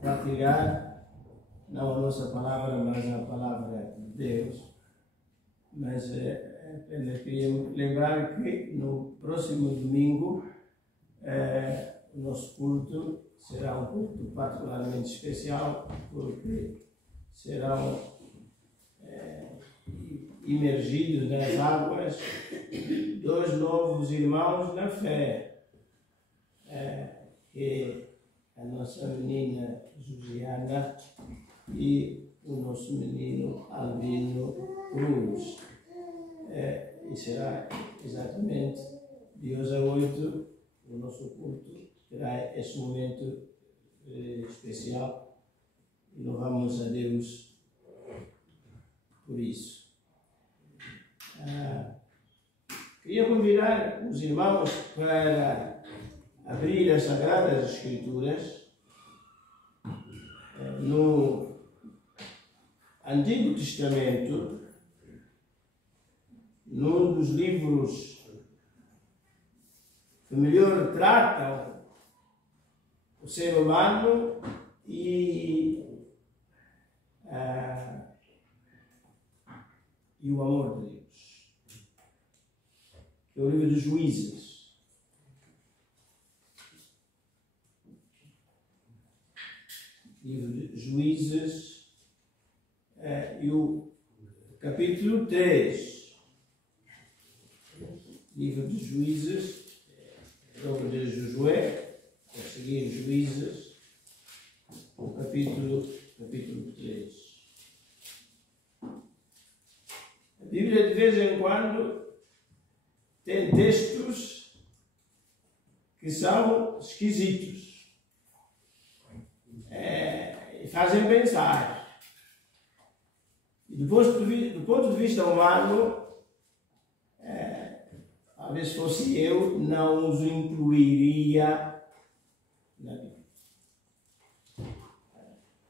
partilhar, não a nossa palavra, mas a palavra de Deus. Mas apenas queria lembrar que no próximo domingo o nosso culto será um culto particularmente especial, porque serão imergidos nas águas dois novos irmãos na fé, que a nossa menina Juliana e o nosso menino Albino Cruz. E será exatamente de hoje a 8 o nosso culto terá esse momento especial e louvamos a Deus por isso. Queria convidar os irmãos para abrir as Sagradas Escrituras no Antigo Testamento, num dos livros que melhor tratam o ser humano e o amor de Deus, que é o livro dos Juízes. Livro de Juízes, e o capítulo 3, livro de Juízes, logo de Josué, a seguir Juízes, o capítulo 3. A Bíblia de vez em quando tem textos que são esquisitos. E fazem pensar. E do ponto de vista humano, talvez fosse eu, não os incluiria na Bíblia.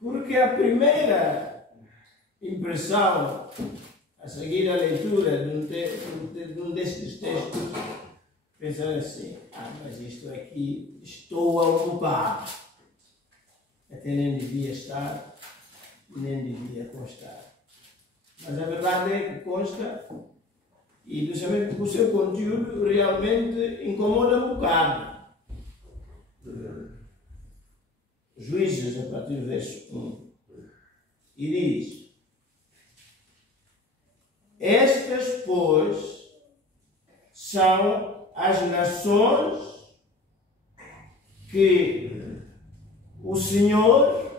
Porque a primeira impressão, a seguir a leitura de um desses textos, pensar assim: mas isto aqui estou a ocupar. Até nem devia estar, nem devia constar. Mas a verdade é que consta, e principalmente porque o seu conteúdo realmente incomoda um bocado. Juízes, a partir do verso 1, e diz: estas, pois, são as nações que o Senhor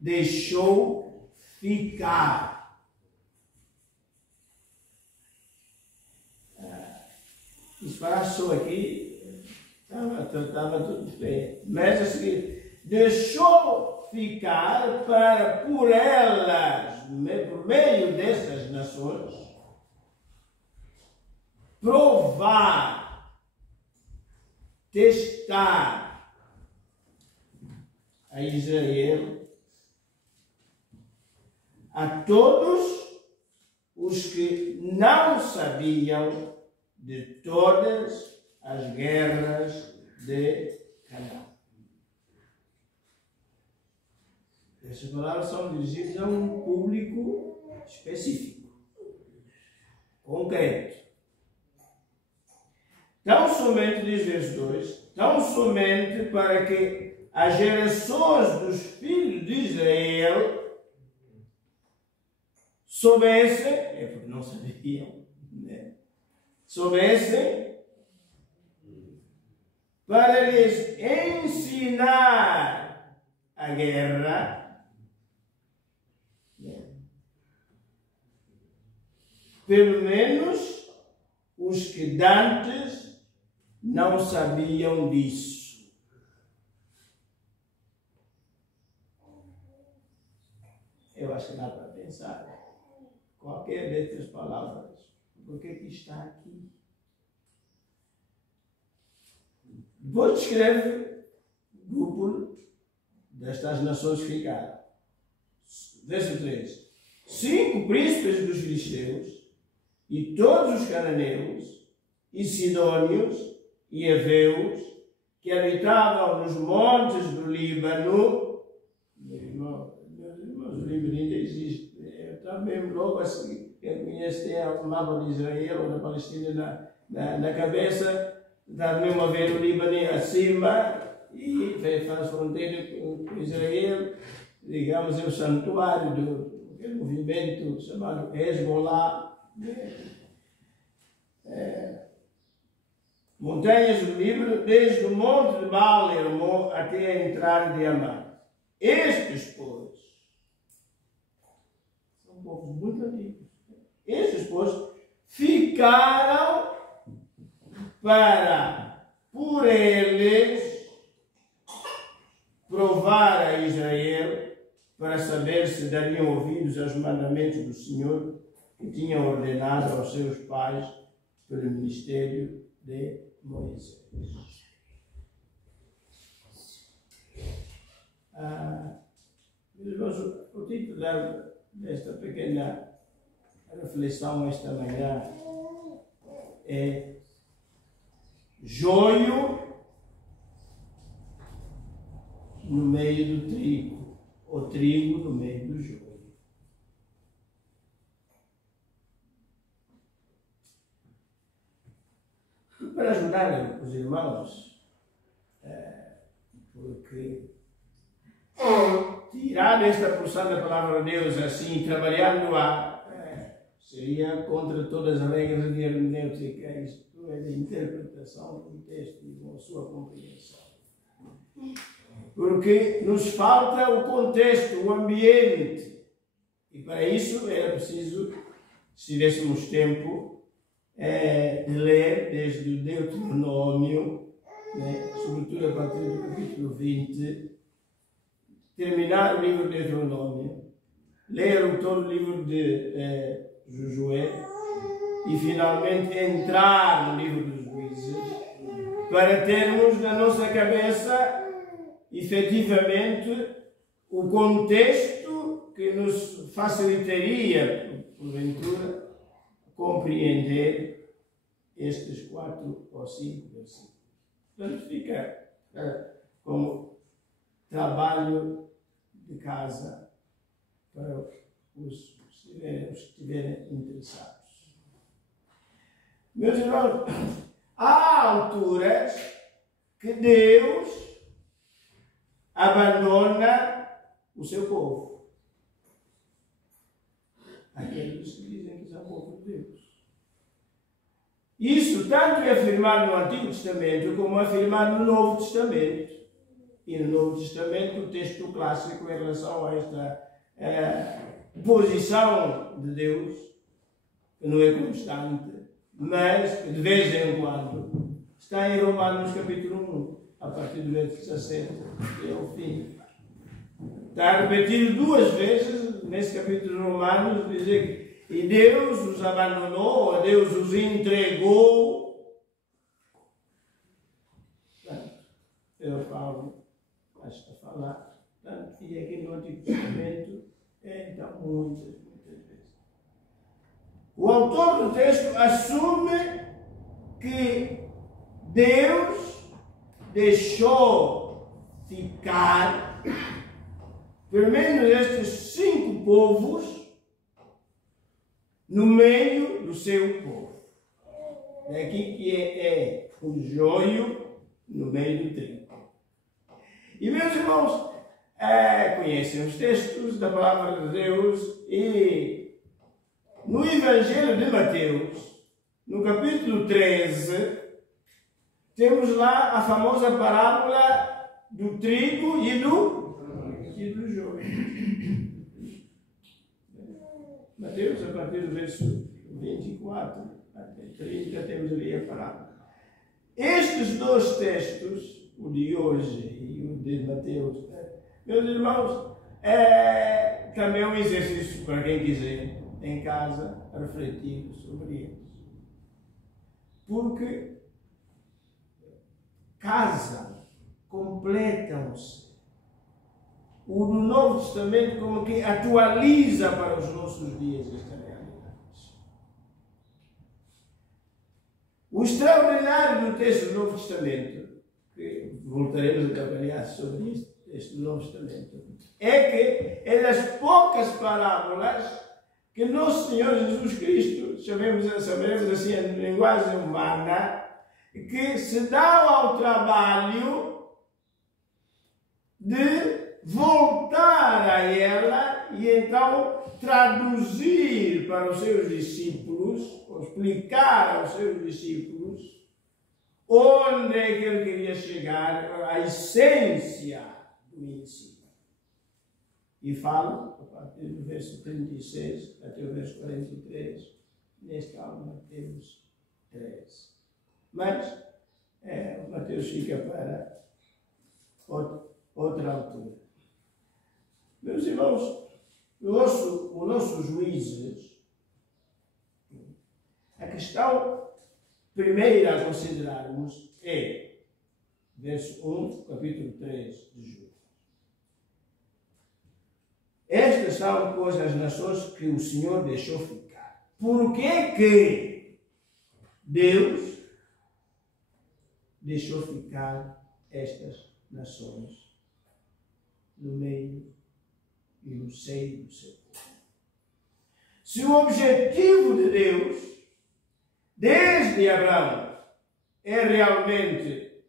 deixou ficar. Isso passou aqui, estava tudo bem. Mas a seguir, deixou ficar para por elas, por meio dessas nações, provar, testar a Israel, a todos os que não sabiam de todas as guerras de Canaã. Essas palavras são dirigidas a um público específico, concreto. Tão somente, diz verso 2, tão somente para que as gerações dos filhos de Israel soubessem, porque não sabiam, né? Soubessem, para lhes ensinar a guerra, né? Pelo menos os que dantes não sabiam disso. Eu acho que dá para pensar qualquer dessas palavras. Por que está aqui? Depois descreve o grupo destas nações que ficaram. Verso 3. 5 príncipes dos filisteus, e todos os cananeus, e sidônios, e heveus, que habitavam nos montes do Líbano. Meus irmãos, o Líbano ainda existe. Está mesmo logo assim, quem conhece tem o mapa de Israel ou da Palestina na cabeça, está mesmo a ver o Líbano acima e faz fronteira com Israel, digamos, é o santuário do movimento chamado Hezbollah. Montanhas do Líbano, desde o monte de Baal Hermon até a entrada de Amã. Estes, pois, são povos muito antigos. Estes, pois, ficaram para, por eles, provar a Israel, para saber se dariam ouvidos aos mandamentos do Senhor, que tinham ordenado aos seus pais pelo ministério de Moisés. O título desta pequena reflexão esta manhã é Joio no meio do trigo, ou trigo no meio do joio. Para ajudar os irmãos, porque tirar esta porção da palavra de Deus assim, trabalhando-a, seria contra todas as regras de hermenêutica, isto é, de interpretação do texto e da sua compreensão. Porque nos falta o contexto, o ambiente, e para isso era preciso, se tivéssemos tempo, de ler desde o Deuteronômio, sobretudo a partir do capítulo 20, terminar o livro de Deuteronômio, ler todo o livro de Josué e finalmente entrar no livro dos Juízes, para termos na nossa cabeça efetivamente o contexto que nos facilitaria, porventura, compreender estes 4 ou 5 versículos. Portanto, fica como trabalho de casa para os que estiverem interessados. Meus irmãos, há alturas que Deus abandona o seu povo. Aqueles que dizem que são povo de Deus. Isso tanto é afirmado no Antigo Testamento como afirmado no Novo Testamento. E no Novo Testamento, o texto clássico em relação a esta posição de Deus, que não é constante, mas que de vez em quando está em Romanos capítulo 1, a partir do verso 17 até ao fim. Está repetido 2 vezes nesse capítulo de Romanos, dizer que e Deus os abandonou, ou Deus os entregou. Portanto, eu falo, acho a falar, portanto, e aqui no Antigo Testamento, então, muitas vezes. O autor do texto assume que Deus deixou ficar, pelo menos estes 5 povos, no meio do seu povo. Daqui que é o joio no meio do trigo. E meus irmãos, conhecem os textos da palavra de Deus e no Evangelho de Mateus, no capítulo 13, temos lá a famosa parábola do trigo e do joio. Mateus, a partir do verso 24 até 30, temos ali a parábola. Estes 2 textos, o de hoje e o de Mateus, meus irmãos, também é um exercício para quem quiser, em casa, refletir sobre eles. Porque casam, completam-se. O do Novo Testamento como que atualiza para os nossos dias esta realidade. O extraordinário do texto do Novo Testamento que voltaremos a trabalhar sobre este Novo Testamento, é que é das poucas parábolas que nosso Senhor Jesus Cristo, sabemos assim, em linguagem humana, que se dá ao trabalho de voltar a ela e então traduzir para os seus discípulos, ou explicar aos seus discípulos, onde é que ele queria chegar, a essência do ensino. E falo, a partir do verso 36 até o verso 43, neste caso Mateus 13. Mas o Mateus fica para outra altura. Meus irmãos, o nosso juízes, a questão primeira a considerarmos é, verso 1, capítulo 3 de Juízes. Estas são, pois, as nações que o Senhor deixou ficar. Por que Deus deixou ficar estas nações no meio e no seio do seu povo? Se o objetivo de Deus, desde Abraão, é realmente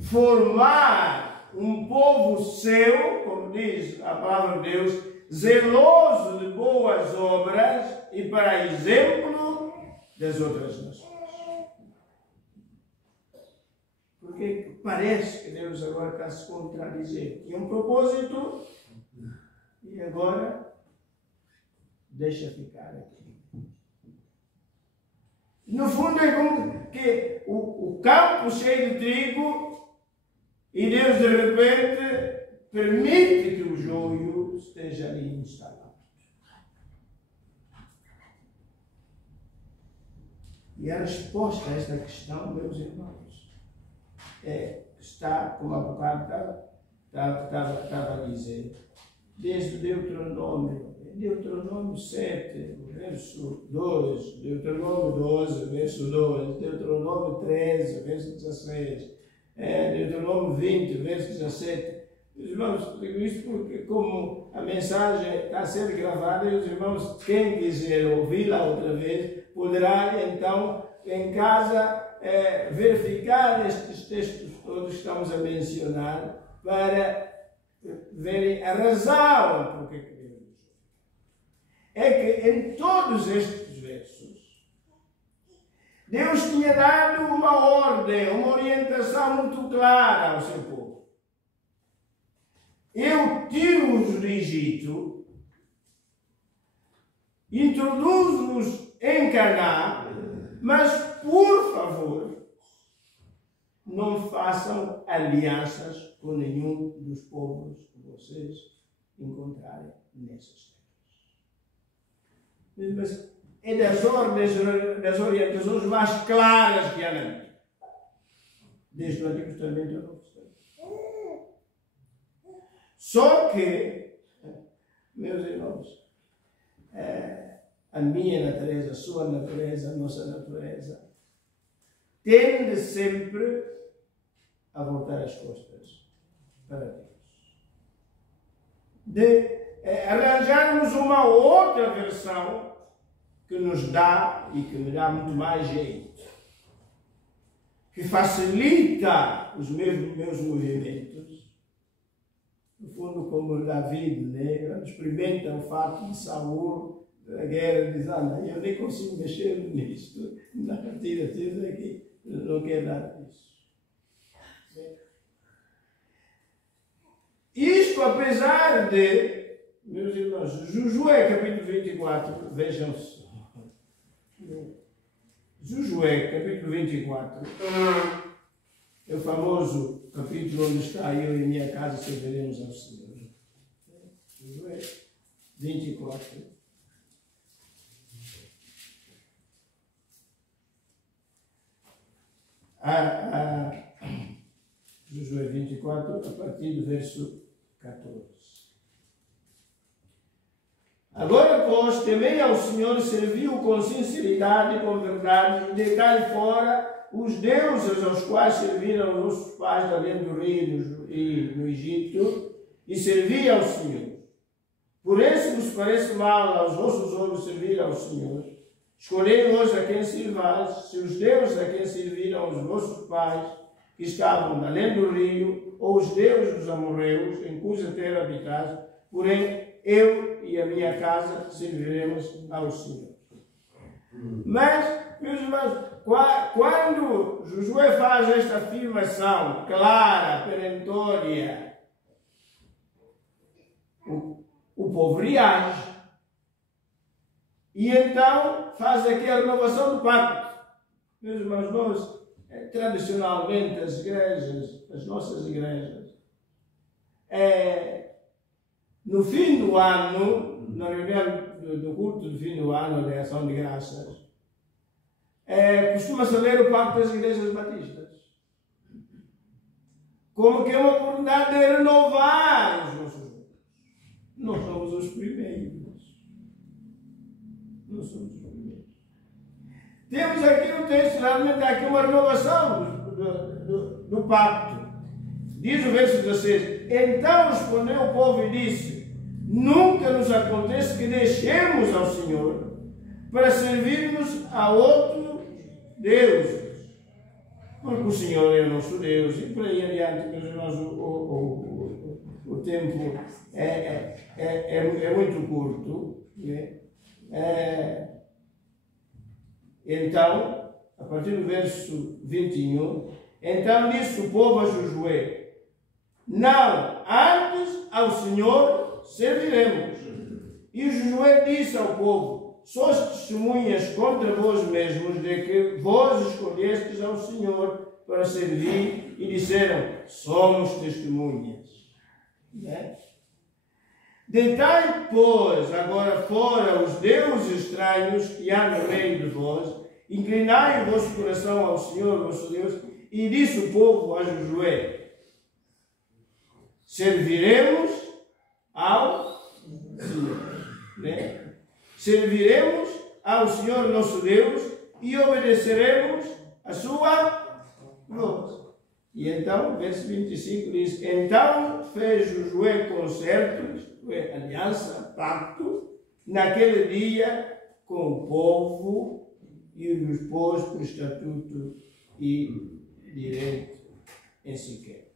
formar um povo seu, como diz a palavra de Deus, zeloso de boas obras e para exemplo das outras nações. Porque parece que Deus agora está a se contradizer. Tinha um propósito e agora deixa ficar aqui. No fundo é como que o campo cheio de trigo e Deus de repente permite que o joio esteja ali instalado. E a resposta a esta questão, meus irmãos, está, como há bocado estava a dizer, desde o Deuteronômio 7, verso 2, Deuteronômio 12, verso 2, Deuteronômio 13, verso 16, Deuteronômio 20, verso 17. Os irmãos, digo isto porque, como a mensagem está a ser gravada, e os irmãos, quem quiser ouvi-la outra vez, poderá então, em casa, verificar estes textos todos que estamos a mencionar, para verem a razão por que Deus diz. É que em todos estes versos, Deus tinha dado uma ordem, uma orientação muito clara ao seu povo. Eu tiro-os do Egito, introduzo-os em Canaã, mas, por favor, não façam alianças com nenhum dos povos que vocês encontrarem nessas terras. Mas é das ordens, das orientações mais claras que há na Bíblia, desde o Antigo Testamento ao Novo Testamento. Só que, meus irmãos, a minha natureza, a sua natureza, a nossa natureza, tende sempre a voltar as costas para Deus. De arranjarmos uma outra versão que nos dá e que me dá muito mais jeito, que facilita os meus movimentos. No fundo, como David, né? Experimenta o fato de Saul, da guerra, diz, não, eu nem consigo mexer nisto, na partida, tira aqui, não quero nada disso. Isto, apesar de, meus irmãos, Josué, capítulo 24, vejam só. Josué, capítulo 24, é o famoso capítulo onde está eu e minha casa serviremos ao Senhor. Josué 24. Josué 24, a partir do verso 14. Agora, pois, temei ao Senhor, serviu com sinceridade e com verdade, e deitai fora os deuses aos quais serviram os nossos pais além do rio e no Egito, e serviam ao Senhor. Porém, se vos parece mal aos vossos olhos servir ao Senhor, escolhei hoje a quem sirvais, se os deuses a quem serviram os vossos pais, que estavam além do rio, ou os deuses dos amorreus, em cuja terra habitais, porém, eu e a minha casa serviremos ao Senhor. Mas, meus irmãos, quando Josué faz esta afirmação clara, perentória, o povo reage. E então faz aqui a renovação do pacto. Meus irmãos, nós, tradicionalmente, as igrejas, as nossas igrejas, no fim do ano, na reunião do culto do fim do ano de ação de graças, costuma-se ler o pacto das igrejas batistas. Como que é uma oportunidade de renovar os nossos votos. Nós somos os primeiros. Nós somos os primeiros. Temos aqui no texto, realmente, aqui uma renovação do pacto. Diz o verso 16: Então respondeu o povo e disse: Nunca nos acontece que deixemos ao Senhor para servirmos a outros deuses, porque o Senhor é o nosso Deus. E por aí adiante, meus irmãos, o tempo é muito curto, né? Então, a partir do verso 21, então disse o povo a Josué: Não, antes ao Senhor serviremos. E Josué disse ao povo: Sois testemunhas contra vós mesmos de que vós escolhestes ao Senhor para servir, e disseram: Somos testemunhas. Né? Deitai, pois, agora fora os deuses estranhos que há no meio de vós, inclinai o vosso coração ao Senhor vosso Deus. E disse o povo a Josué: Serviremos ao Senhor. Né? Serviremos ao Senhor nosso Deus e obedeceremos a sua voz. E então, verso 25 diz: Então fez Josué concertos, aliança, pacto, naquele dia com o povo e os pôs por estatuto e direito em Siquém.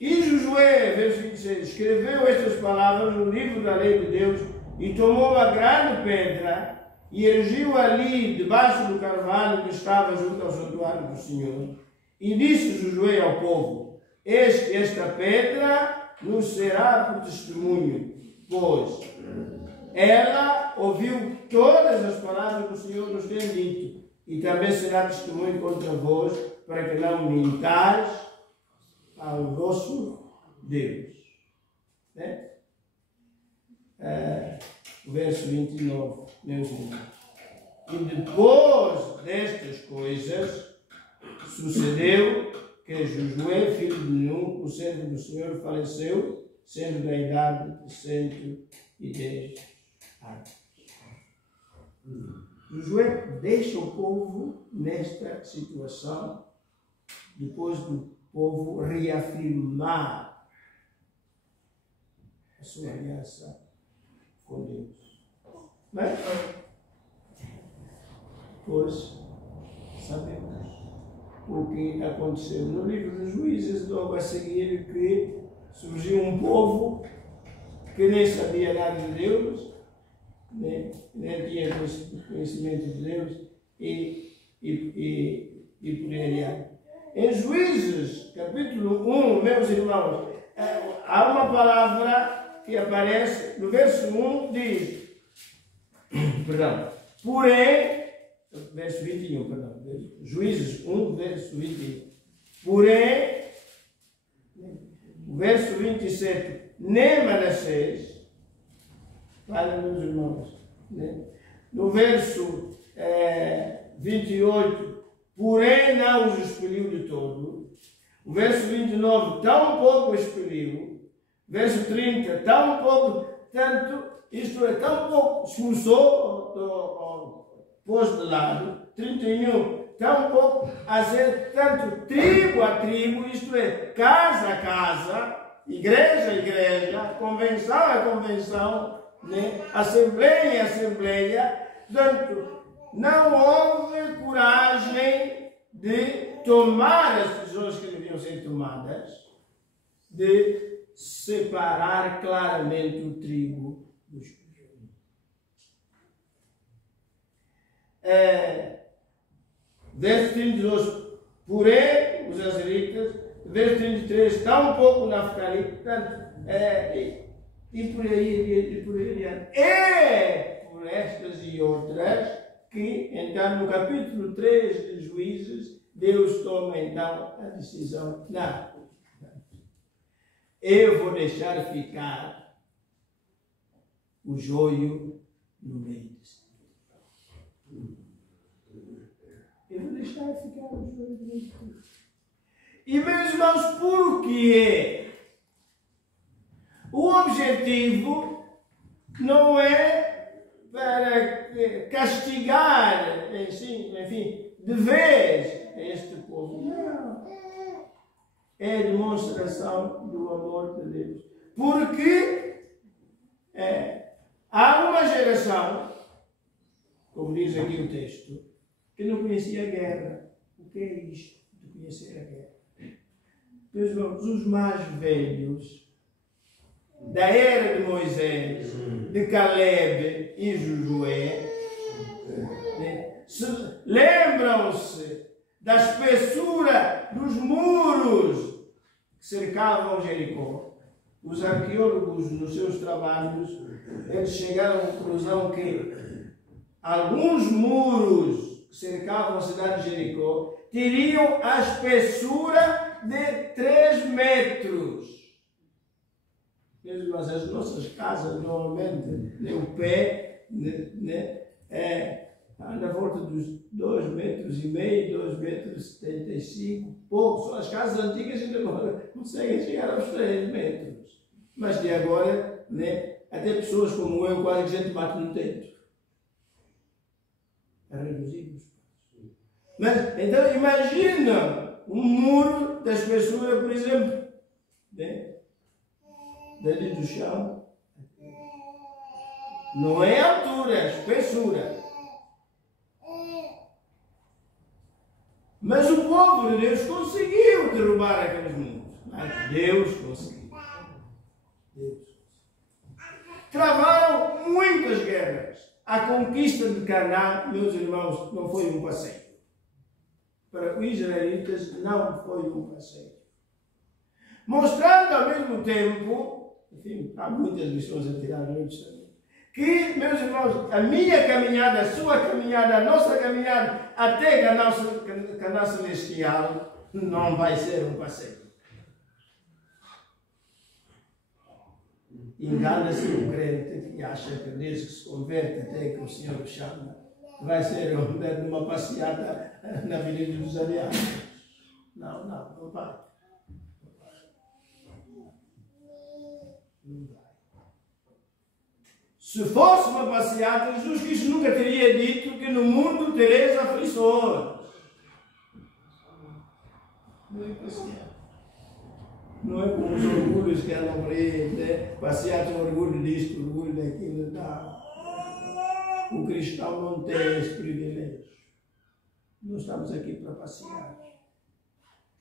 E Josué, verso 26, escreveu estas palavras no livro da lei de Deus e tomou uma grande pedra e erigiu ali debaixo do carvalho que estava junto ao santuário do Senhor. E disse Josué ao povo: Esta pedra nos será por testemunho, pois ela ouviu todas as palavras que o Senhor nos tem dito, e também será testemunho contra vós, para que não mintais ao vosso Deus. Né? O verso 29, meus irmãos. E depois destas coisas, sucedeu que Josué, filho de Nun, o servo do Senhor, faleceu, sendo da idade de 110 anos. Josué deixa o povo nesta situação, depois do povo reafirmar a sua aliança com Deus. Mas, pois, sabemos o que aconteceu no livro dos Juízes, logo a seguir, que surgiu um povo que nem sabia nada de Deus, nem tinha conhecimento de Deus, e por aí adiante. Em Juízes, capítulo 1, meus irmãos, há uma palavra que aparece no verso 1, diz, porém, verso 21, Juízes 1, verso 21. Porém, o verso 27, nem Manassés, para meus irmãos, né? No verso 28, porém não os expeliu de todo. O verso 29, tão pouco expeliu. Verso 30, tão pouco, tanto, isto é, tão pouco expulsou, pôs de lado. 31, tampouco a ser tanto tribo a tribo, isto é, casa a casa, igreja a igreja, convenção a convenção, né? Assembleia a assembleia. Portanto, não houve coragem de tomar as decisões que deviam ser tomadas, de separar claramente o trigo do joio. Verso 32, porém, os azeritas, verso 33, tampouco Naftali, portanto, e por aí adiante. É por estas e outras que, então, no capítulo 3 de Juízes, Deus toma, então, a decisão, não, eu vou deixar ficar o joio no meio desse. Eu vou deixar ficar o joio no meio desse. E, meus irmãos, por quê? O objetivo não é para castigar, enfim, de vez este povo. Não. É a demonstração do amor de Deus. Porque há uma geração, como diz aqui o texto, que não conhecia a guerra. O que é isto de conhecer a guerra? Meus irmãos, os mais velhos da era de Moisés, de Caleb e Josué, lembram-se da espessura dos muros que cercavam Jericó. Os arqueólogos, nos seus trabalhos, eles chegaram à conclusão que alguns muros que cercavam a cidade de Jericó teriam a espessura de 3 metros. Mas as nossas casas, normalmente, o pé anda à volta dos 2,5 metros, 2,75 metros, pouco. Só as casas antigas ainda não conseguem chegar aos 3 metros. Mas de agora, até pessoas como eu, quase que a gente bate no teto. É reduzido. Mas, então, imagina um muro da espessura, por exemplo, dali do chão. Não é altura, é espessura. Mas o povo de Deus conseguiu derrubar aqueles muros. Mas Deus conseguiu. Travaram muitas guerras. A conquista de Canaã, meus irmãos, não foi um passeio. Para os israelitas não foi um passeio. Mostrando ao mesmo tempo, enfim, há muitas lições a tirar disso, que, meus irmãos, a minha caminhada, a sua caminhada, a nossa caminhada até Canaã celestial não vai ser um passeio. Engana-se o crente que acha que desde que se converte até que o Senhor o chama, vai ser uma passeata na Avenida dos Aliados. Não vai. Não vai. Se fosse uma passeata, Jesus Cristo nunca teria dito que no mundo tereis aflições. Não é passeata. Não é como os orgulhos que andam por aí, passeata é orgulho disto, orgulho daquilo, não. O cristão não tem esse privilégio. Nós estamos aqui para passear.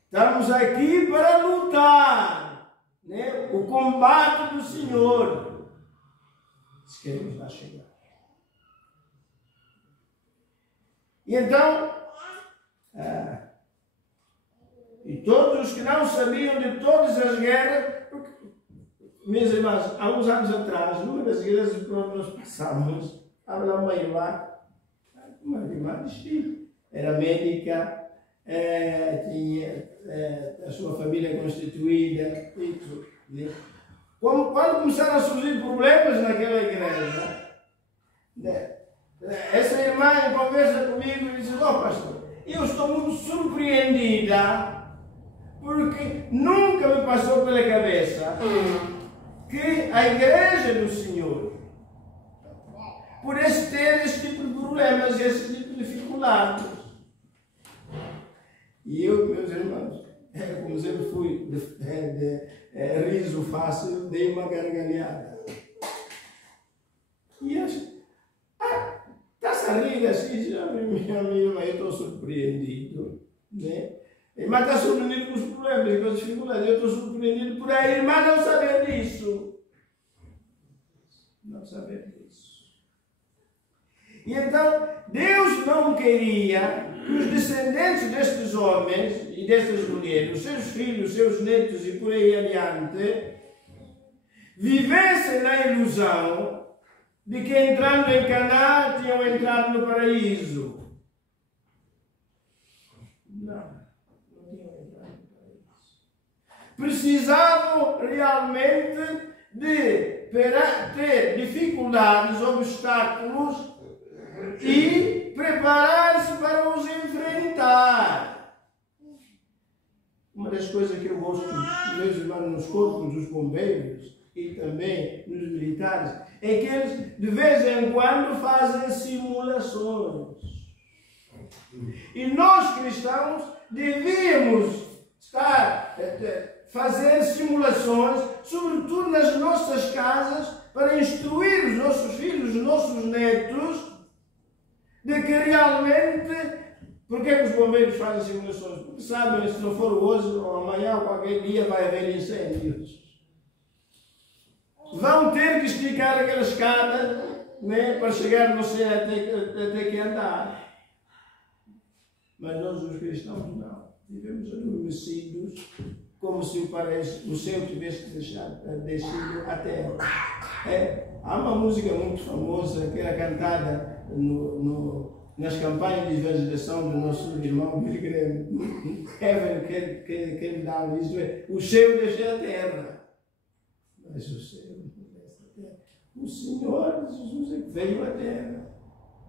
Estamos aqui para lutar, o combate do Senhor. Se queremos lá chegar. E então, e todos os que não sabiam de todas as guerras, porque, meus irmãos, há uns anos atrás, numa das igrejas por onde nós passávamos, estava lá uma irmã de Chile, era médica, tinha a sua família constituída, isso, Quando começaram a surgir problemas naquela igreja, essa irmã em conversa comigo e disse: pastor, eu estou muito surpreendida porque nunca me passou pela cabeça que a igreja do Senhor pudesse ter esse tipo de problemas, esse tipo de dificuldades. E eu, meus irmãos, como sempre fui de riso fácil, dei uma gargalhada. E acho, está-se a rir assim, minha amiga, eu estou surpreendido, né? A irmã está surpreendida com os problemas e com as dificuldades. Eu estou surpreendido por a irmã não saber disso. Não saber disso. E então, Deus não queria que os descendentes destes homens e destas mulheres, os seus filhos, os seus netos e por aí adiante, vivessem na ilusão de que entrando em Canaã tinham entrado no paraíso. Não. Precisavam realmente de ter dificuldades, obstáculos e preparar-se para os enfrentar. Uma das coisas que eu gosto, meus irmãos, nos corpos dos bombeiros e também nos militares, é que eles de vez em quando fazem simulações. E nós cristãos devíamos fazer simulações, sobretudo nas nossas casas, para instruir os nossos filhos, os nossos netos, de que realmente... Por que os bombeiros fazem simulações? Porque sabem que se não for hoje ou amanhã ou qualquer dia vai haver incêndios. Vão ter que esticar aquela escada, né, para chegar você até que andar. Mas nós os cristãos não. Vivemos adormecidos, como se o céu tivesse descido à terra. Há uma música muito famosa que era cantada nas campanhas de evangelização do nosso irmão Billy Graham. Heaven down, isto é, o céu desce à terra. Mas o céu não desce à terra. O Senhor Jesus é que veio à terra.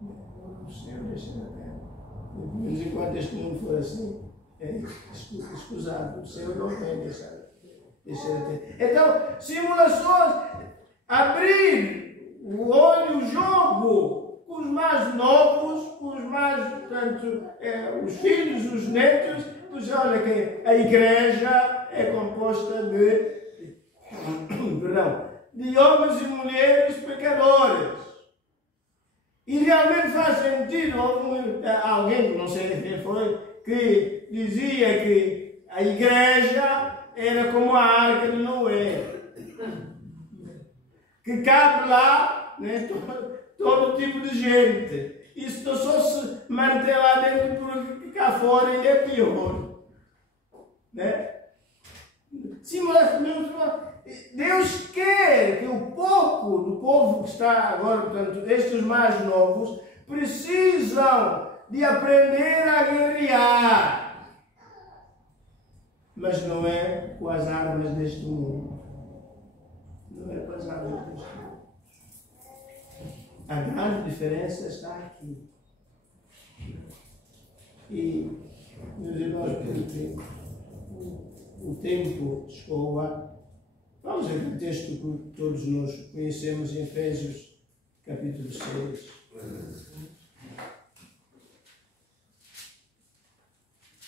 O céu desce à terra. De vez em quando este mundo for assim, escusado, o céu não vem deixar à terra. Então, simulações, abrir o olho, o jogo, com os mais novos, com os mais, portanto, os filhos, os netos, pois olha que a igreja é composta de homens e mulheres pecadores. E realmente faz sentido. Alguém, não sei quem foi, que dizia que a igreja era como a arca de Noé, que cabe lá, né, todo tipo de gente. Isso não só se manter lá dentro, porque cá fora ainda é pior. Né? Sim, mas Deus quer que do povo que está agora, portanto, estes mais novos, precisam de aprender a guerrear. Mas não é com as armas deste mundo. Não é com as armas deste mundo. A grande diferença está aqui. E, meus irmãos, o tempo escoa. Vamos a um texto que todos nós conhecemos em Efésios, capítulo 6.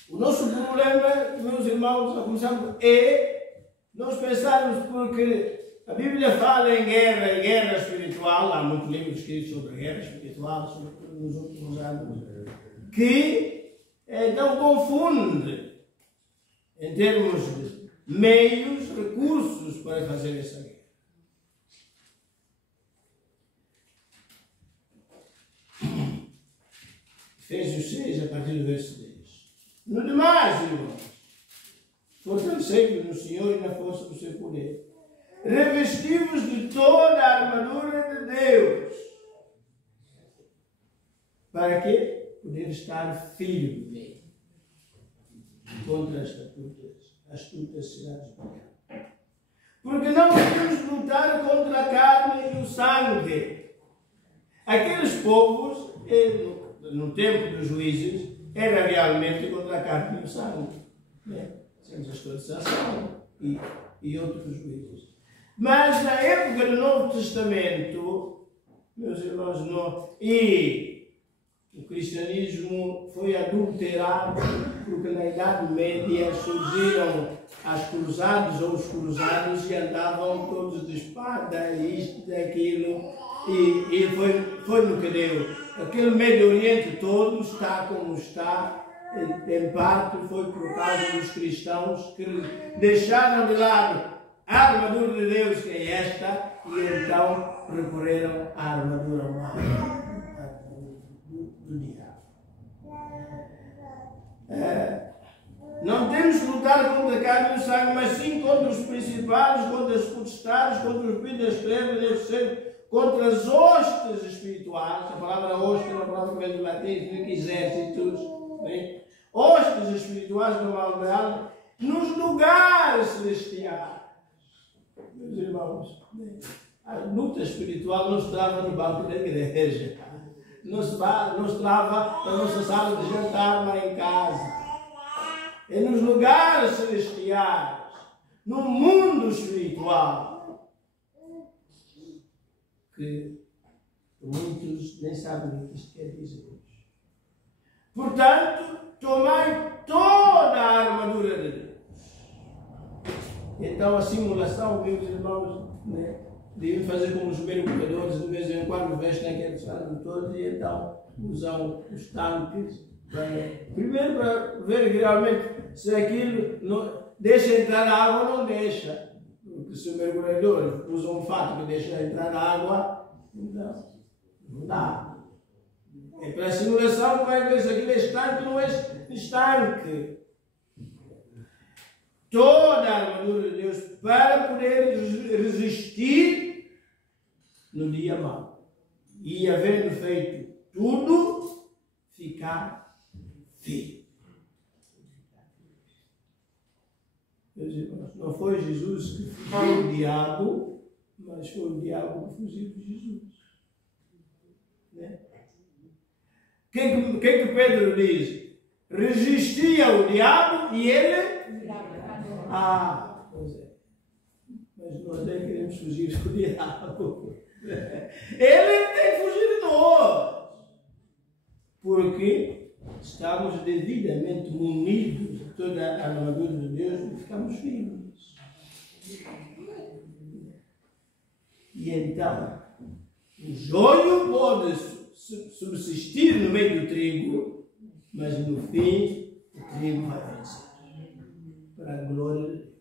O nosso problema, meus irmãos, a começar é nós pensarmos, porque a Bíblia fala em guerra espiritual, há muitos livros escritos sobre a guerra espiritual, sobretudo nos últimos anos, que não confunde em termos de meios, recursos para fazer essa guerra. Efésios 6, a partir do verso 10. No demais, irmãos, fortalecei-vos no Senhor e na força do seu poder. Revesti-vos de toda a armadura de Deus. Para quê? Poder estar firme contra as astutas cidades do pecado. Porque não podemos lutar contra a carne e o sangue. Aqueles povos, no tempo dos juízes, era realmente contra a carne e o sangue. Temos a esclareção e outros juízes. Mas na época do Novo Testamento, meus irmãos, e o cristianismo foi adulterado porque na Idade Média surgiram as cruzadas ou os cruzados e andavam todos de espada, isto, daquilo, e foi no que deu. Aquele Médio Oriente todo está como está, em parte foi por causa dos cristãos que deixaram de lado a armadura de Deus, que é esta, e então recorreram à armadura humana do diabo. Não temos que lutar contra a carne e o sangue, mas sim contra os principados, contra os potestades, contra os espíritos das trevas, contra as hostes espirituais. A palavra hoste é uma palavra que vem do latim, significa exércitos. Bem? Hostes espirituais do mal de alma, nos lugares celestiais. Meus irmãos, a luta espiritual não se trava no banco da igreja, não se trava na nossa sala de jantar lá em casa. É nos lugares celestiais, no mundo espiritual, que muitos nem sabem o que isto quer dizer. Portanto, tomai toda a armadura de Deus. Então a simulação, meus irmãos, né, devem fazer como os mergulhadores, de vez em quando vestem aqueles saltos todos e então usam os tanques. Primeiro para ver realmente se aquilo deixa entrar a água ou não deixa. Porque se o mergulhador usa um fato que deixa entrar a água, então não dá. É para a simulação que vai ver se aquilo é estanque ou não é estanque. Toda a armadura de Deus para poder resistir no dia mau. E havendo feito tudo, ficar firme. Meus irmãos, não foi Jesus que fugiu do diabo, mas foi o diabo que fugiu de Jesus. Né? O que é que Pedro diz? Resistia o diabo e ele... pois é. Mas nós nem queremos fugir do diabo. Ele tem que fugir de nós. Porque estamos devidamente munidos de toda a armadura de Deus e ficamos firmes. E então, o joio pode subsistir no meio do trigo, mas no fim o trigo vai vencer. Para a glória de Deus.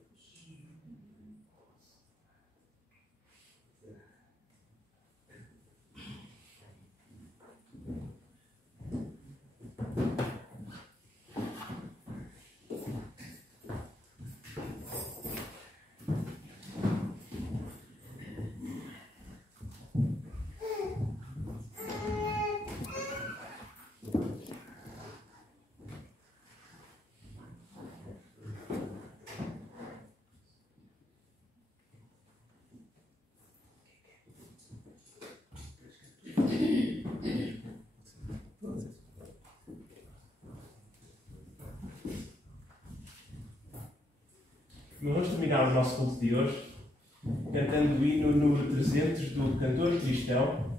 Vamos terminar o nosso culto de hoje cantando o hino número 300 do cantor cristão